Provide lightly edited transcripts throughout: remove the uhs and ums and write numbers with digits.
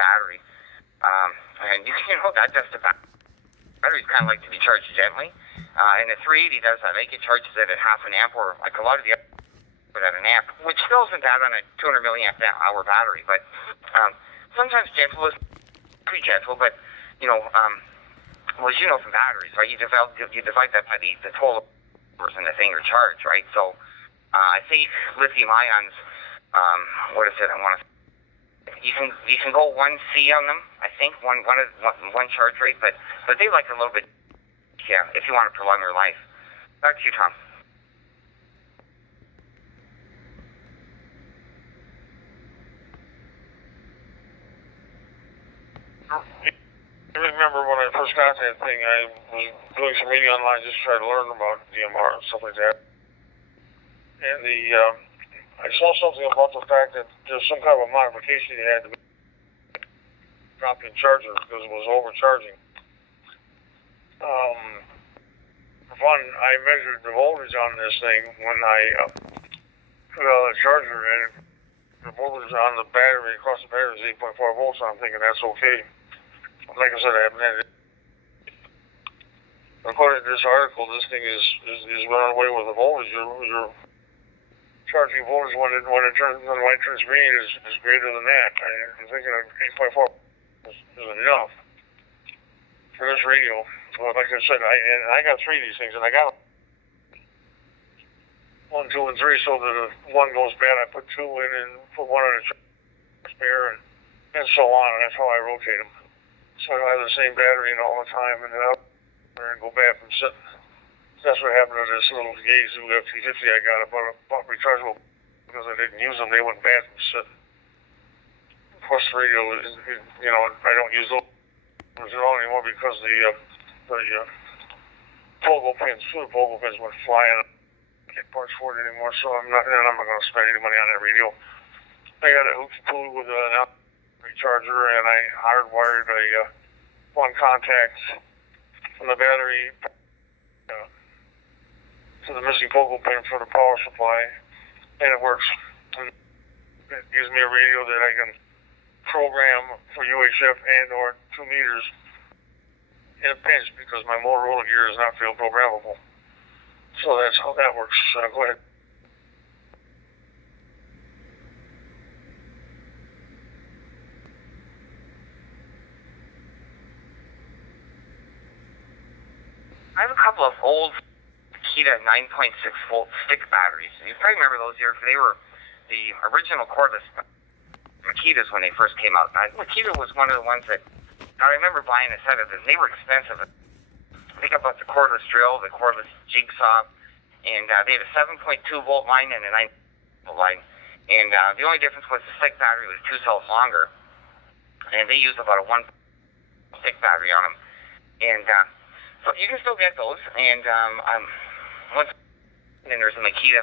battery. And that just about batteries kind of like to be charged gently. And the 380 does that. It charges it at half an amp, or like a lot of the but at an amp, which still isn't bad on a 200 milliamp hour battery. But sometimes gentle is pretty gentle. But well, as you know from batteries, right? You divide that by the total hours in the thing are charged, right? So I think lithium ions. What is it? I want to. You can go 1C on them. I think one charge rate, but they like a little bit. Yeah, if you want to prolong their life. Back to you, Tom. I remember when I first got that thing, I was doing some reading online just to try to learn about DMR and stuff like that. And I saw something about the fact that there's some kind of a modification you had to drop in charger because it was overcharging. For fun, I measured the voltage on this thing when I took out the charger, and the voltage on the battery, across the battery, is 8.4 volts, so I'm thinking that's okay. Like I said, I haven't had it. According to this article, this thing is running away with the voltage. Your charging voltage when the light turns green is greater than that. I'm thinking 8.4 is enough for this radio. Well, like I said, I got 3 of these things, and I got 1, 2, and 3. So that if one goes bad, I put 2 in and put 1 on a spare, and so on. And that's how I rotate them. So I have the same battery in all the time, and then I'll go bad from sitting. That's what happened to this little Yaesu FT50 I got. I bought rechargeable because I didn't use them. They went bad from sitting. Of course, the radio is, I don't use those at all anymore because the pogo pins, two pogo pins went flying. I can't get parts for it anymore, so I'm not going to spend any money on that radio. I got a hoochie with an recharger, and I hardwired one contact from the battery to the missing focal pin for the power supply, and it works. And it gives me a radio that I can program for UHF and or 2 meters in a pinch because my Motorola gear is not field programmable. So that's how that works. Go ahead. I have a couple of old Makita 9.6 volt stick batteries. You probably remember those here. They were the original cordless Makitas when they first came out. Makita was one of the ones that I remember buying a set of them. They were expensive. I think I bought the cordless drill, the cordless jigsaw, and they had a 7.2 volt line and a 9 volt line. And the only difference was the stick battery was 2 cells longer, and they used about a 1 stick battery on them. And so you can still get those, and there's a Makita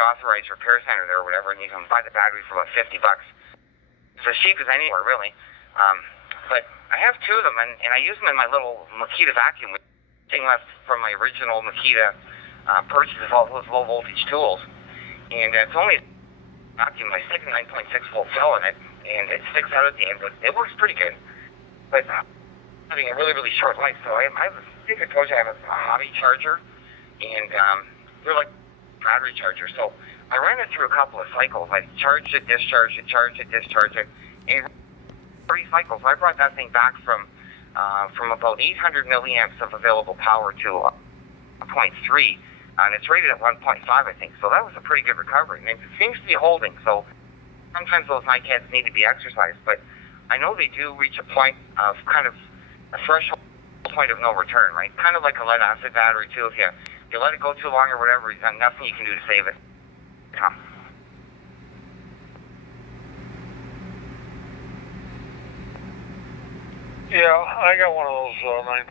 authorized repair center there or whatever, and you can buy the battery for about $50. It's as cheap as anywhere, really. But I have 2 of them, and I use them in my little Makita vacuum, thing left from my original Makita purchase of all those low voltage tools. And it's only a vacuum. I stick a 9.6 volt cell in it, and it sticks out at the end, but it works pretty good. But having a really, really short life. So I think I told you I have a hobby charger, and they're like battery chargers. So I ran it through a couple of cycles. I charged it, discharged it, charged it, discharged it, and 3 cycles. I brought that thing back from about 800 milliamps of available power to 0.3, and it's rated at 1.5, I think. So that was a pretty good recovery, and it seems to be holding. So sometimes those NiCads need to be exercised, but I know they do reach a point of kind of a threshold point of no return, right? Kind of like a lead acid battery too. If you let it go too long or whatever, there's nothing you can do to save it. Tom. Yeah, I got one of those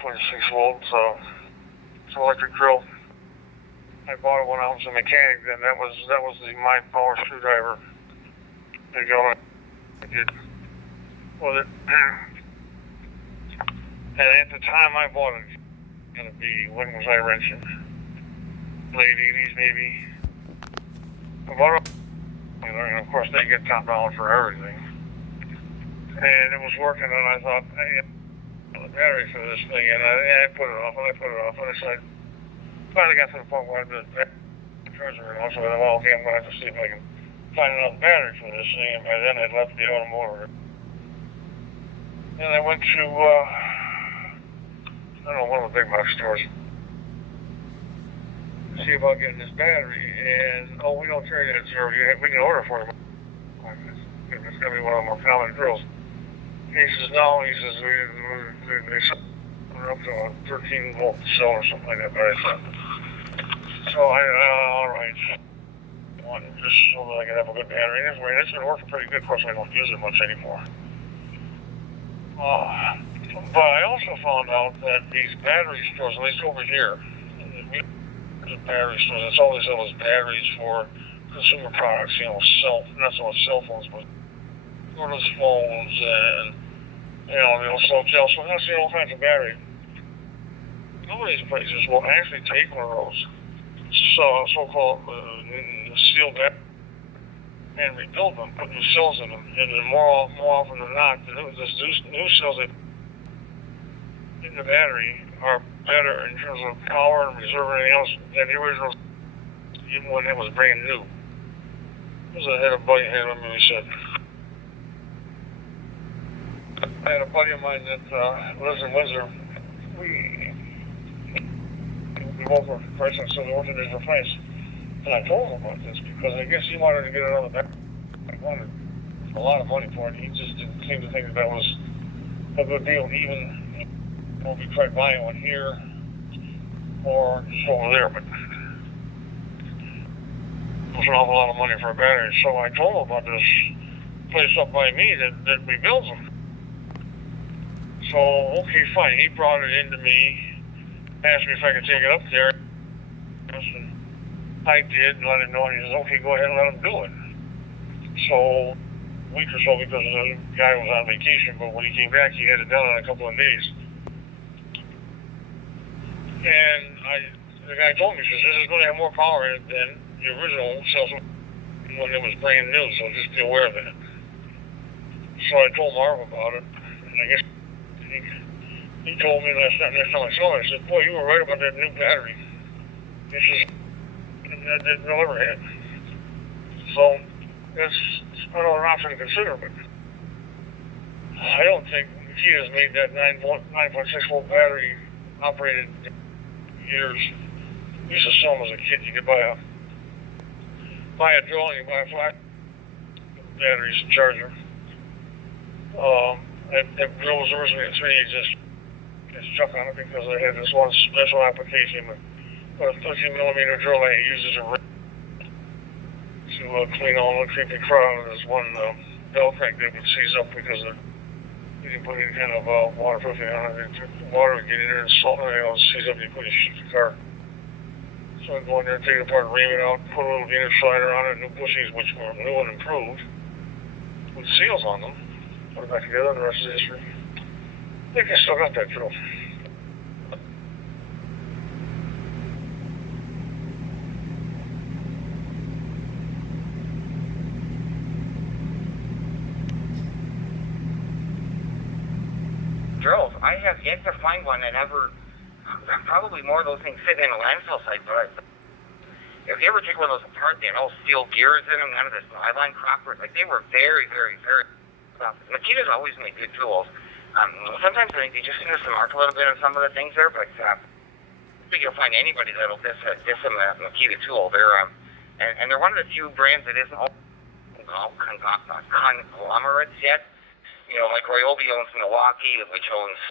9.6 volts. It's an electric drill. I bought it when I was a mechanic. Then that was my power screwdriver. I did with it. And at the time I bought it, when was I wrenching? Late 80s maybe. I bought it, and of course they get top dollar for everything. and it was working, and I thought, hey, the battery for this thing, and I put it off, and I finally got to the point where I did charger, and also I thought, well, okay, I'm going to have to see if I can find another battery for this thing, and by then I'd left the automotive. And I went to, I don't know, one of the big box stores to see about getting this battery, and, oh, we don't carry that, sir, we can order for you. It's going to be one of the more common drills. He says, no, he says, they sell up to a 13-volt cell or something like that, but I said, so all right. Just so that I can have a good battery. Anyway, it's been working pretty good. Of course, I don't use it much anymore. But I also found out that these battery stores, at least over here, the battery stores, that's all they sell is batteries for consumer products, you know, not so much cell phones, but cordless phones and, you know, they'll sell all kinds of batteries. Some of these places will actually take one of those so-called steel batteries and rebuild them, put new cells in them, and then more often than not, the new cells that in the battery are better in terms of power and reserve and everything else than the original, even when it was brand new. There's a head of buddy had on me, he said. I had a buddy of mine that lives in Windsor. We both were pricing some of the orphanage for place. And I told him about this because I guess he wanted to get another battery. He wanted a lot of money for it. He just didn't seem to think that was a good deal, even if we tried buying one here or just over there. But it was an awful lot of money for a battery. So I told him about this place up by me that rebuilds them. So, okay, fine. He brought it into me, asked me if I could take it up there. And I did, and let him know, and he says, okay, go ahead and let him do it. So, a week or so, because the guy was on vacation, but when he came back, he had it done in a couple of days. And the guy told me, he says, this is going to have more power in it than the original cell when it was brand new, so just be aware of that. So I told Marv about it, and I guess he told me next time I saw him, I said, boy, you were right about that new battery. He says, that didn't deliver yet. So that's another option to consider, but I don't think Kia's made that 9.6 volt battery operated years. I used to sell them as a kid. You could buy a drill and you buy a flat batteries and charger. That drill was originally a 3/8 inch chuck on it because I had this one special application with a 13mm drill I used as a rig to clean all the creepy crud out of this one bell crank that would seize up because you didn't put any kind of waterproofing on it. Water would get in there and salt and it'll seize up and you put your car. So I'd go in there and take it apart, ream it out, put a little inner slider on it, new bushings which were new and improved, with seals on them, put it back together, and the rest is history. I think I still got that drill. Drills. I have yet to find one that ever. Probably more of those things sit in a landfill site, but if you ever take one of those apart, they had all steel gears in them, none of this nylon copper. Like they were very, very, very. Makita's always made good tools. Sometimes I think they just miss the mark a little bit on some of the things there, but I think you'll find anybody that'll diss a Makita tool. They're and they're one of the few brands that isn't all conglomerates yet. You know, like Ryobi owns Milwaukee, which owns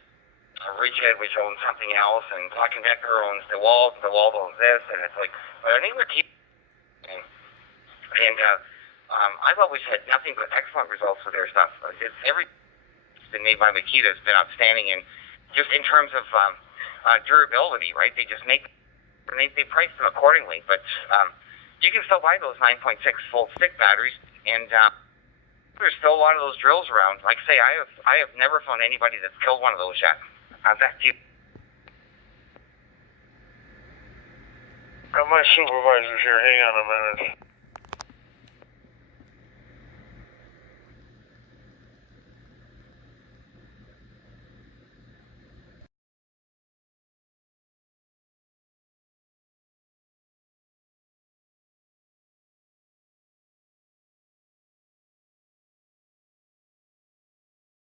Ridgehead, which owns something else, and Black & Decker owns DeWalt owns this, and it's like, but I think Makita, and I've always had nothing but excellent results with their stuff. Every been made by Makita has been outstanding, and just in terms of durability, right? They just make, and they price them accordingly, but you can still buy those 9.6 volt stick batteries, and there's still a lot of those drills around. Like I say, I have never found anybody that's killed one of those yet. Back to you. My supervisor's here. Hang on a minute.